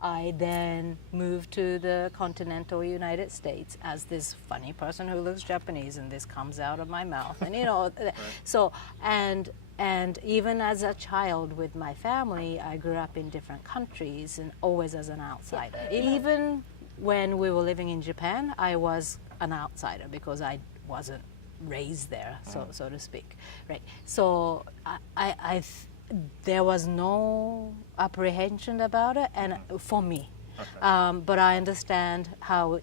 I then moved to the continental United States as this funny person who looks Japanese, and this comes out of my mouth, and Right. so and even as a child with my family, I grew up in different countries and always as an outsider. Even when we were living in Japan, I was an outsider because I wasn't raised there, so to speak, right? So there was no apprehension about it, and for me, Okay. but I understand how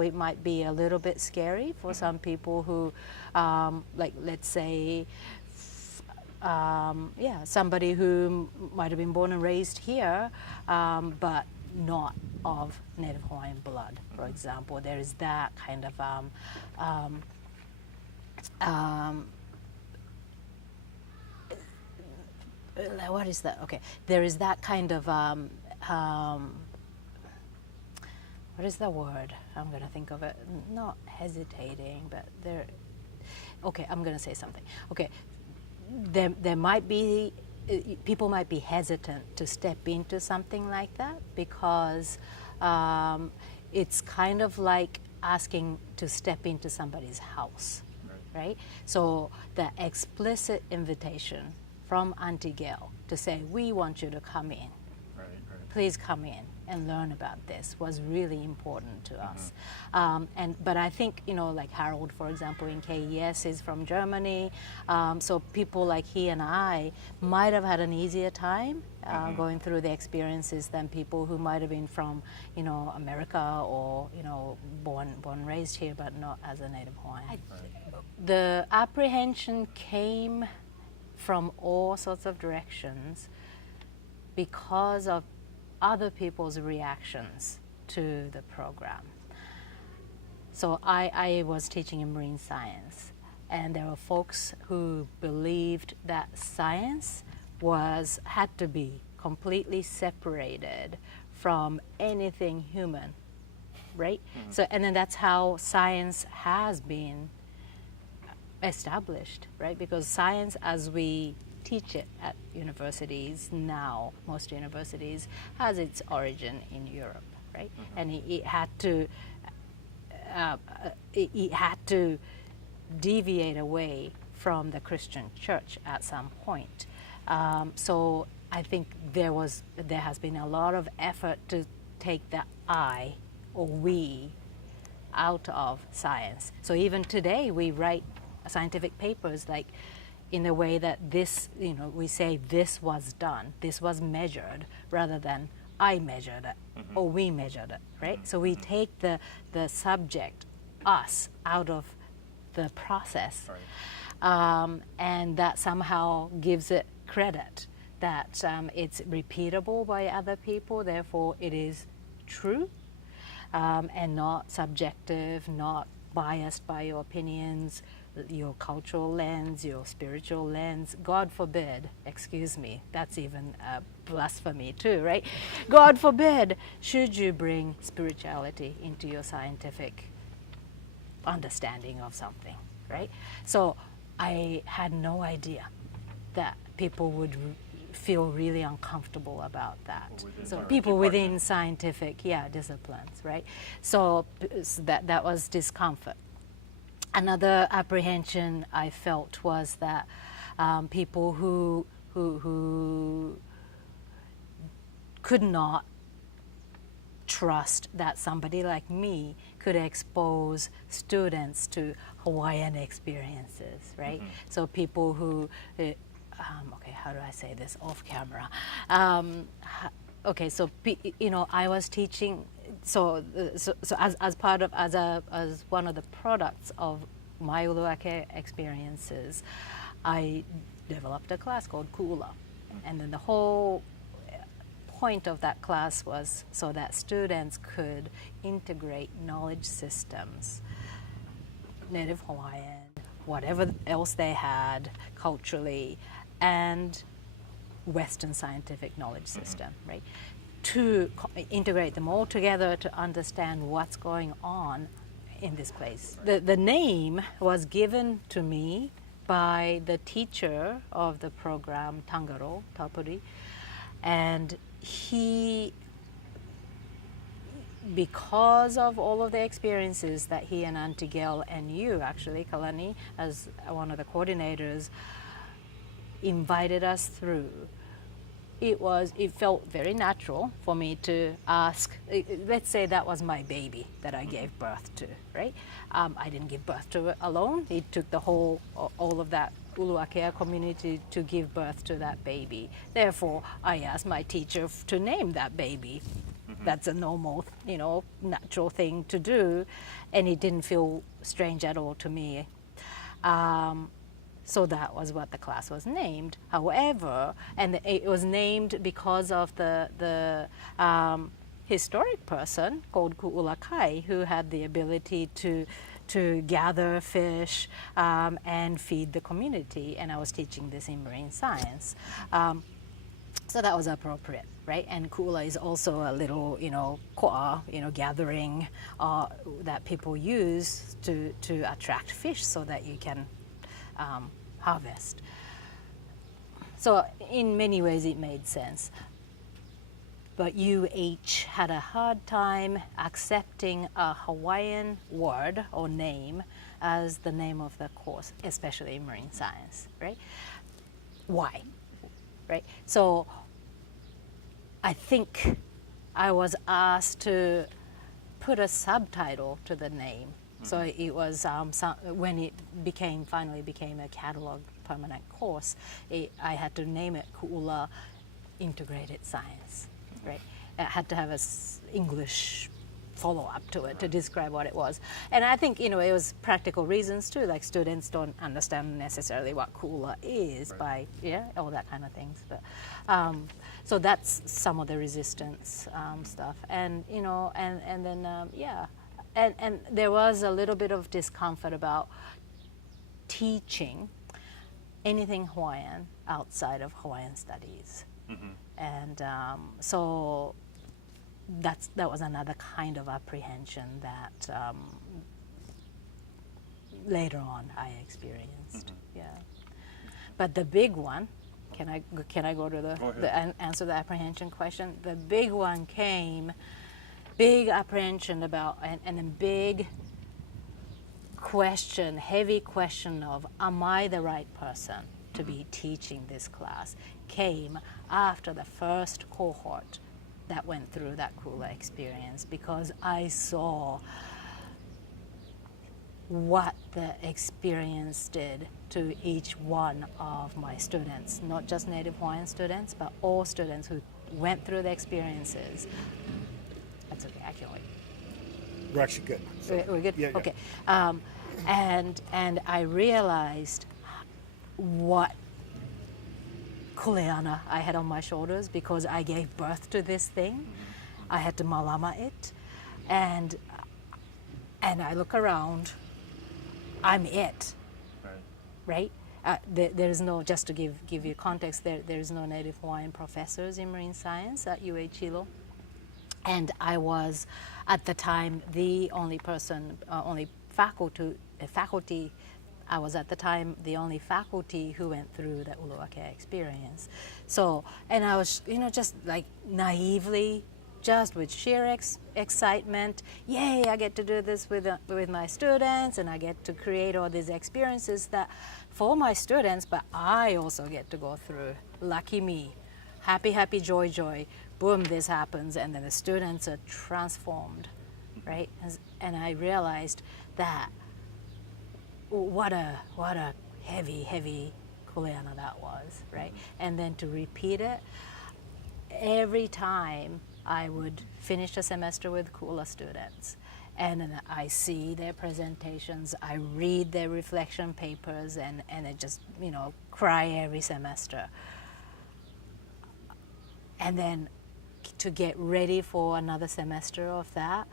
it might be a little bit scary for some people who, like let's say, somebody who might have been born and raised here, but not of Native Hawaiian blood, for example. There is that kind of what is that? Okay, there is that kind of what is the word? I'm going to think of it. Not hesitating, but there. Okay, I'm going to say something. Okay, there might be people might be hesitant to step into something like that because it's kind of like asking to step into somebody's house, right? So the explicit invitation from Auntie Gail to say, we want you to come in, Right. please come in and learn about this was really important to us. But I think, like Harold, for example, in KES is from Germany. So people like he and I might have had an easier time going through the experiences than people who might have been from, America or, born and raised here, but not as a Native Hawaiian. The apprehension came from all sorts of directions because of other people's reactions to the program. So I was teaching in marine science, and there were folks who believed that science had to be completely separated from anything human, right? So, and then that's how science has been established, right? Because science, as we teach it at universities now, most universities, has its origin in Europe, right? And it had to deviate away from the Christian church at some point. So I think there has been a lot of effort to take the I or we out of science. So even today we write scientific papers like in a way that this, we say this was done, this was measured, rather than I measured it or we measured it, right? So we take the subject, us, out of the process, and that somehow gives it credit that it's repeatable by other people, therefore it is true, and not subjective, not biased by your opinions, your cultural lens, your spiritual lens. God forbid, excuse me, that's even a blasphemy too, right? God forbid, should you bring spirituality into your scientific understanding of something, right? So I had no idea that people would feel really uncomfortable about that. So people within scientific, disciplines, right? So that was discomfort. Another apprehension I felt was that people who could not trust that somebody like me could expose students to Hawaiian experiences, right? So people who, okay, how do I say this off camera? Okay, so I was teaching. So as one of the products of my Uluākea experiences, I developed a class called Ku'ula, and then the whole point of that class was so that students could integrate knowledge systems, Native Hawaiian, whatever else they had culturally, and Western scientific knowledge system, right? To integrate them all together to understand what's going on in this place. The name was given to me by the teacher of the program, Tangaro Tapuri, and he because of all of the experiences that he and Auntie Gail and you, actually, Kalani, as one of the coordinators, invited us through, it felt very natural for me to ask, let's say that was my baby that I gave birth to, right? I didn't give birth to it alone. It took the whole, all of that Uluākea community to give birth to that baby. Therefore, I asked my teacher to name that baby. That's a normal, natural thing to do, and it didn't feel strange at all to me. So that was what the class was named. However, and it was named because of the historic person called Uluākea, who had the ability to gather fish and feed the community. And I was teaching this in marine science. So that was appropriate, right? And ku'ula is also a little, koa, gathering that people use to attract fish so that you can harvest. So in many ways it made sense. But UH had a hard time accepting a Hawaiian word or name as the name of the course, especially in marine science, right? Why? Right? So I think I was asked to put a subtitle to the name. So it was when it finally became a catalog permanent course, I had to name it Ku'ula Integrated Science, right? It had to have an English follow-up to it to describe what it was. And I think, it was practical reasons too, like students don't understand necessarily what Ku'ula is by, all that kind of things. But so that's some of the resistance stuff. And, and then, And there was a little bit of discomfort about teaching anything Hawaiian outside of Hawaiian studies. And so that was another kind of apprehension that later on I experienced. Yeah. But the big one, can I go to answer the apprehension question? The big one came. Big apprehension about, and a big question, heavy question of, am I the right person to be teaching this class, came after the first cohort that went through that Ku'ula experience, because I saw what the experience did to each one of my students, not just Native Hawaiian students, but all students who went through the experiences. That's okay, I can wait. We're actually good. So. We're good? Yeah, yeah. Okay. And I realized what kuleana I had on my shoulders because I gave birth to this thing. I had to malama it. And I look around, I'm it. Right? There's no, just to give you context, there's no Native Hawaiian professors in marine science at UH Hilo. And I was, at the time, the only person, only faculty, I was at the time the only faculty who went through the Uluākea experience. So, and I was, just like naively, just with sheer excitement, yay, I get to do this with my students, and I get to create all these experiences that for my students, but I also get to go through. Lucky me. Happy, happy, joy, joy. Boom, this happens, and then the students are transformed, right? And I realized that what a heavy, heavy kuleana that was, right? And then to repeat it, every time I would finish a semester with Ku'ula students, and then I see their presentations, I read their reflection papers, and I just, cry every semester. And then to get ready for another semester of that,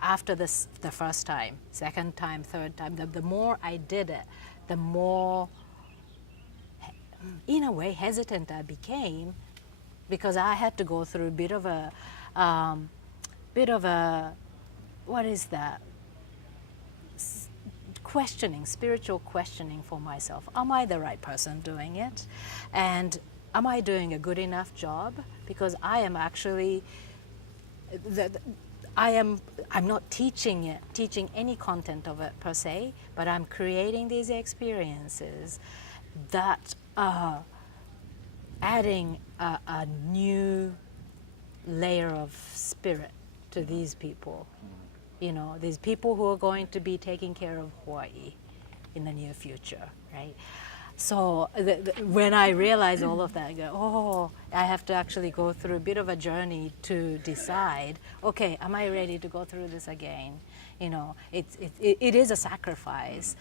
after the first time, second time, third time, the more I did it, the more, in a way, hesitant I became, because I had to go through a bit of a, what is that? Questioning, spiritual questioning for myself. Am I the right person doing it? And am I doing a good enough job? Because I am actually, I'm not teaching any content of it per se, but I'm creating these experiences that are adding a new layer of spirit to these people. You know, these people who are going to be taking care of Hawaii in the near future, right? So when I realize all of that, I go, oh, I have to actually go through a bit of a journey to decide, okay, am I ready to go through this again? You know, it is a sacrifice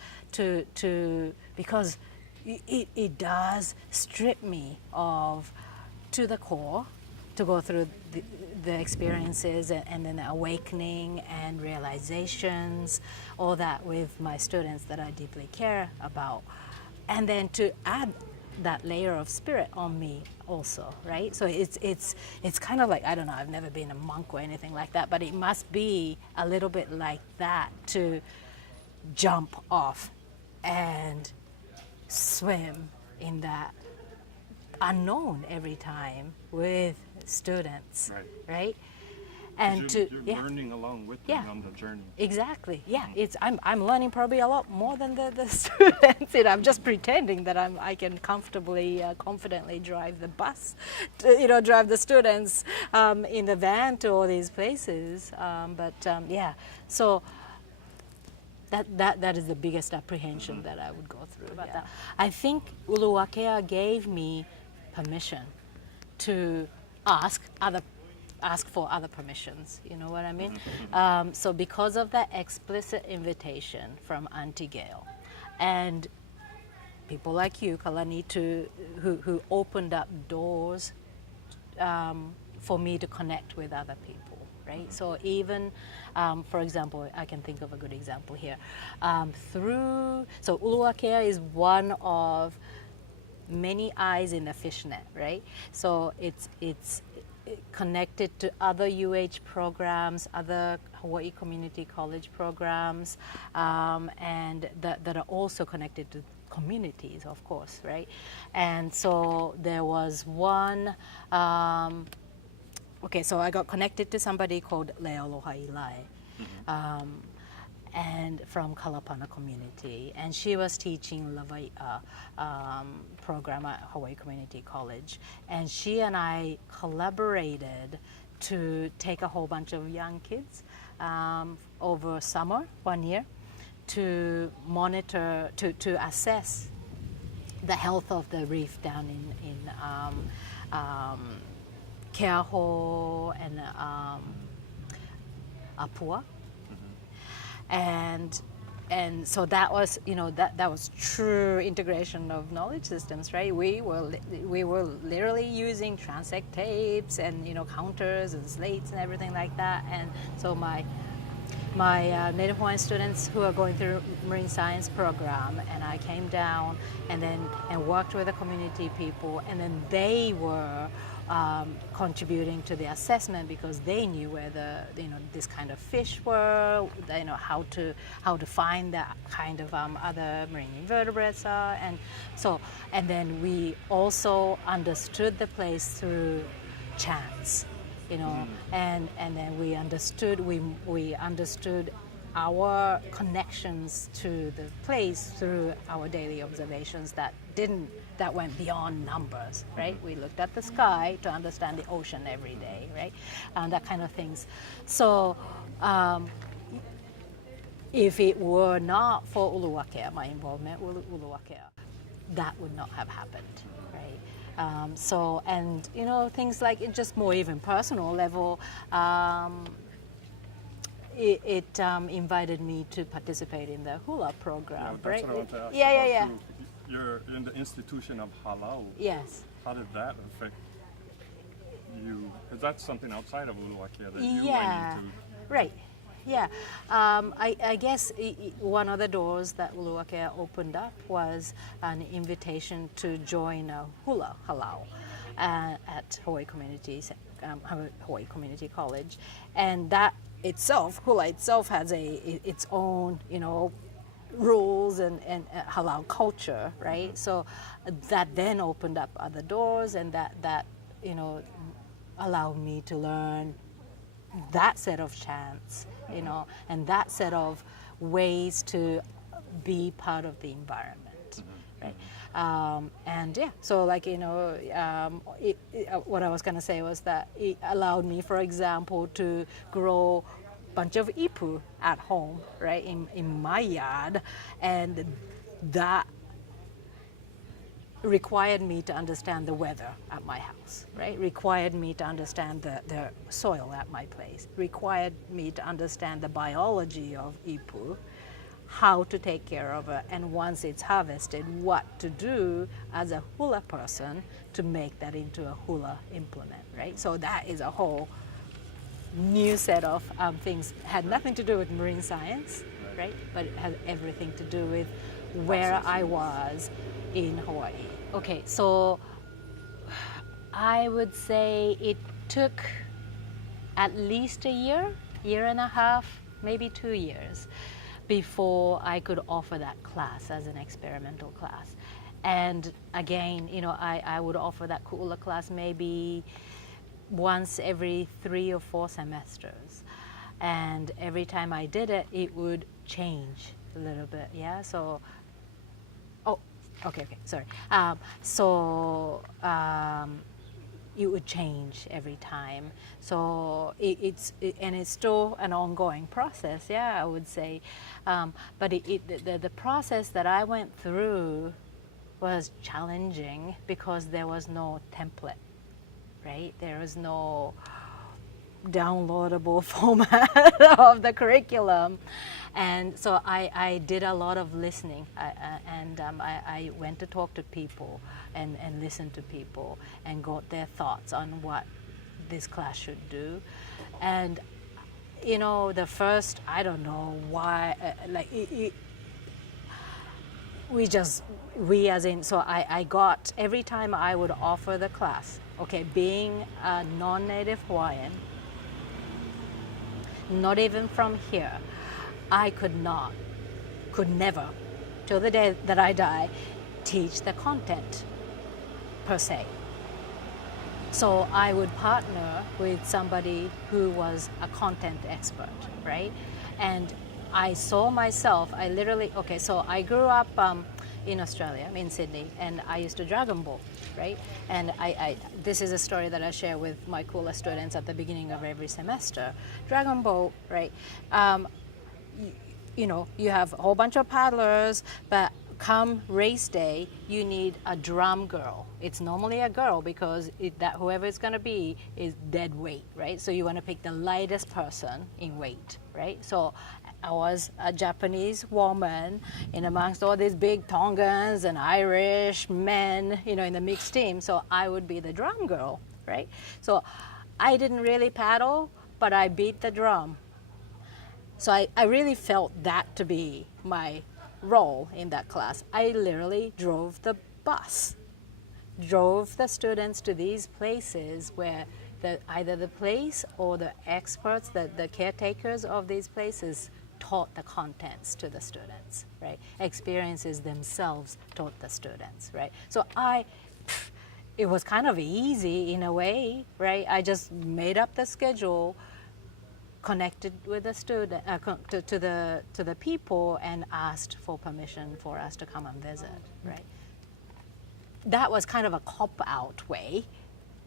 because it does strip me of, to the core, to go through the experiences and then the awakening and realizations, all that with my students that I deeply care about. And then to add that layer of spirit on me also, right? So it's kind of like, I don't know, I've never been a monk or anything like that, but it must be a little bit like that to jump off and swim in that unknown every time with students, right? And you're learning along with them on the journey. Exactly. Yeah. I'm learning probably a lot more than the students. You know, I'm just pretending that I can comfortably, confidently drive the bus, drive the students in the van to all these places. So that is the biggest apprehension that I would go through about that. I think Uluākea gave me permission to ask for other permissions, you know what I mean? So because of that explicit invitation from Auntie Gail and people like you, Kalani, who opened up doors for me to connect with other people, right? So even, for example, I can think of a good example here. So Uluākea is one of many eyes in a fishnet, right? So it's connected to other UH programs, other Hawaii Community College programs, and that are also connected to communities, of course, right? And so there was one, so I got connected to somebody called Lea Aloha Ilai, and from Kalapana community, and she was teaching Lawai'a program at Hawaii Community College, and she and I collaborated to take a whole bunch of young kids over summer, 1 year, to monitor, to assess the health of the reef down in Keaho and Apua. And so that was, that was true integration of knowledge systems, right? We were literally using transect tapes and counters and slates and everything like that. And so my Native Hawaiian students who are going through marine science program, and I came down and worked with the community people, and then they were contributing to the assessment because they knew where this kind of fish were, how to find that kind of other marine invertebrates are, and then we also understood the place through chants, and then we understood our connections to the place through our daily observations that went beyond numbers, right? We looked at the sky to understand the ocean every day, right? That kind of things. So if it were not for Uluākea, my involvement with Uluākea, that would not have happened, right? Things like it just more even personal level, it invited me to participate in the hula program, that's right? what I want to ask Yeah. too. You're in the institution of halau. Yes. How did that affect you? Because that's something outside of Uluākea that you Yeah. went into. Right. Yeah. I guess one of the doors that Uluākea opened up was an invitation to join a hula halau at Hawaii Community College, and that itself, hula itself, has its own, rules and halal culture, right? So that then opened up other doors, and that allowed me to learn that set of chants, you know, and that set of ways to be part of the environment, right? And yeah, so like, you know, what I was going to say was that it allowed me, for example, to grow a bunch of ipu at home, right, in my yard, and that required me to understand the weather at my house, right? Required me to understand the soil at my place. Required me to understand the biology of ipu, how to take care of it, and once it's harvested, what to do as a hula person to make that into a hula implement, right? So that is a whole new set of things. Had nothing to do with marine science, right? But it had everything to do with where I was in Hawaii. Okay, so I would say it took at least a year and a half, maybe 2 years before I could offer that class as an experimental class. And again, you know, I would offer that hula class maybe once every 3 or 4 semesters. And every time I did it, it would change a little bit, yeah? So, okay, sorry. It would change every time. So it's still an ongoing process, yeah, I would say. But the process that I went through was challenging because there was no template, right? There was no downloadable format of the curriculum. And so I did a lot of listening, I went to talk to people and listen to people and got their thoughts on what this class should do. And you know, the first, I don't know why, I got, every time I would offer the class, okay, being a non-native Hawaiian, not even from here, I could never, till the day that I die, teach the content per se. So I would partner with somebody who was a content expert, right? And I saw myself, so I grew up in Australia, in Sydney, and I used to Dragon Ball, right? And this is a story that I share with my Kula students at the beginning of every semester. Dragon Ball, right? You know, you have a whole bunch of paddlers, but come race day, you need a drum girl. It's normally a girl because whoever it's going to be is dead weight, right? So you want to pick the lightest person in weight, right? So I was a Japanese woman in amongst all these big Tongans and Irish men, you know, in the mixed team. So I would be the drum girl, right? So I didn't really paddle, but I beat the drum. So I really felt that to be my role in that class. I literally drove the bus, drove the students to these places where either the place or the experts, the caretakers of these places taught the contents to the students, right? Experiences themselves taught the students, right? So it was kind of easy in a way, right? I just made up the schedule, connected with the student to the people, and asked for permission for us to come and visit, right? That was kind of a cop-out way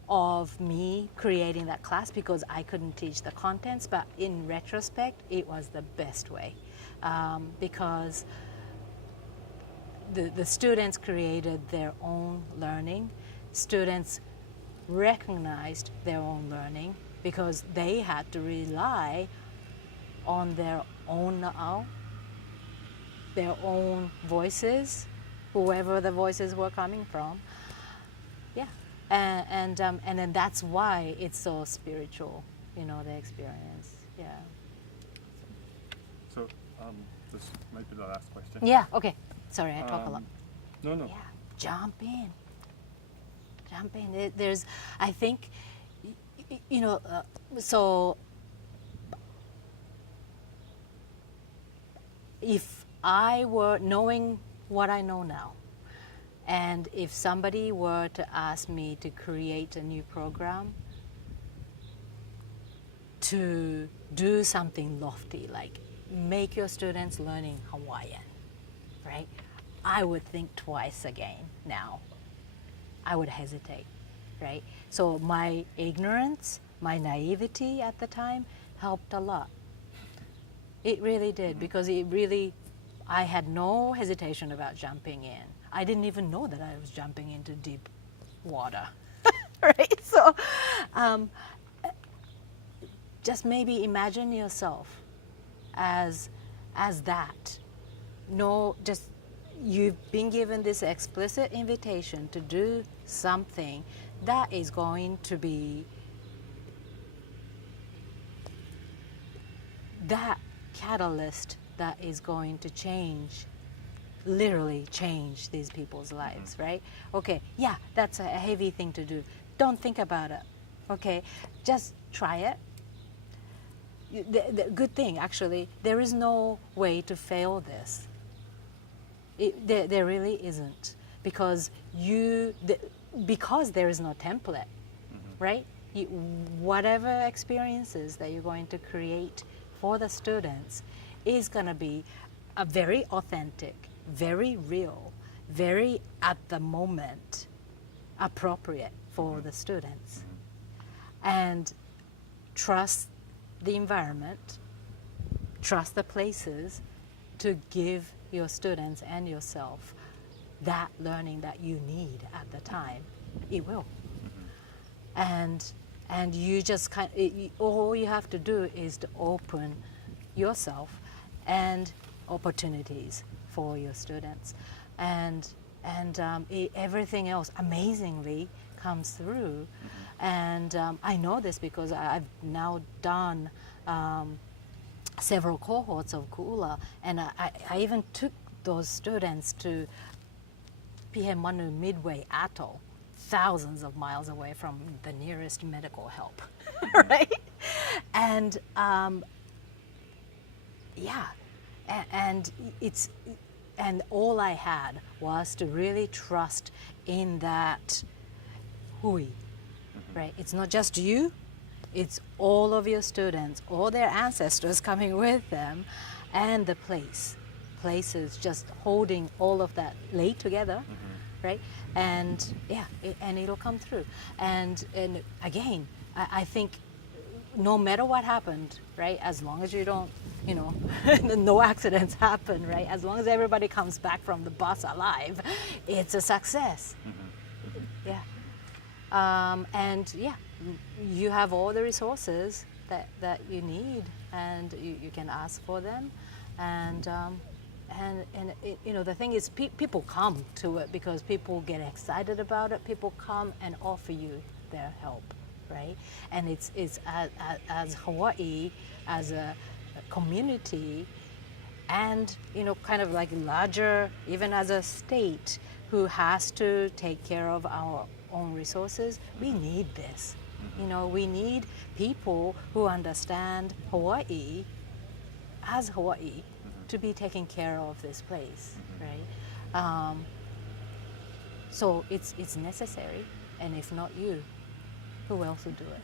of me creating that class because I couldn't teach the contents, but in retrospect, it was the best way because the students created their own learning. Students recognized their own learning because they had to rely on their own na'au, their own voices, whoever the voices were coming from. Yeah, and then that's why it's so spiritual, you know, the experience. Yeah. So this might be the last question. Yeah. Okay. Sorry, I talk a lot. No. Yeah. Jump in. There's, I think, you know, so if I were knowing what I know now, and if somebody were to ask me to create a new program, to do something lofty, like make your students learning Hawaiian, right? I would think twice again now. I would hesitate, right? So my ignorance, my naivety at the time helped a lot. It really did, because I had no hesitation about jumping in. I didn't even know that I was jumping into deep water, right? So just maybe imagine yourself as that. No, just you've been given this explicit invitation to do something that is going to be that catalyst that is going to literally change these people's lives, right? Okay, yeah, that's a heavy thing to do. Don't think about it, okay? Just try it. The good thing, actually, there is no way to fail this. There really isn't, because because there is no template, right? Whatever experiences that you're going to create for the students is going to be a very authentic, very real, very at the moment appropriate for the students. And trust the environment, trust the places to give your students and yourself that learning that you need at the time. It will. And you just all you have to do is to open yourself and opportunities for your students, and everything else amazingly comes through. And I know this because I've now done several cohorts of Ku'ula, and I even took those students to Pihemanu Midway Atoll, thousands of miles away from the nearest medical help, right? And and all I had was to really trust in that hui, right? It's not just you, it's all of your students, all their ancestors coming with them, and the places just holding all of that laid together, right? And and it'll come through. And again, I think no matter what happened, right, as long as you don't, no accidents happen, right, as long as everybody comes back from the bus alive, it's a success. And you have all the resources that you need, and you can ask for them. And the thing is, people come to it because people get excited about it. People come and offer you their help, right? And it's as Hawaii, as a community, and kind of like larger, even as a state who has to take care of our own resources, we need this. We need people who understand Hawaii as Hawaii to be taking care of this place, right? So it's necessary, and if not you, who else will do it?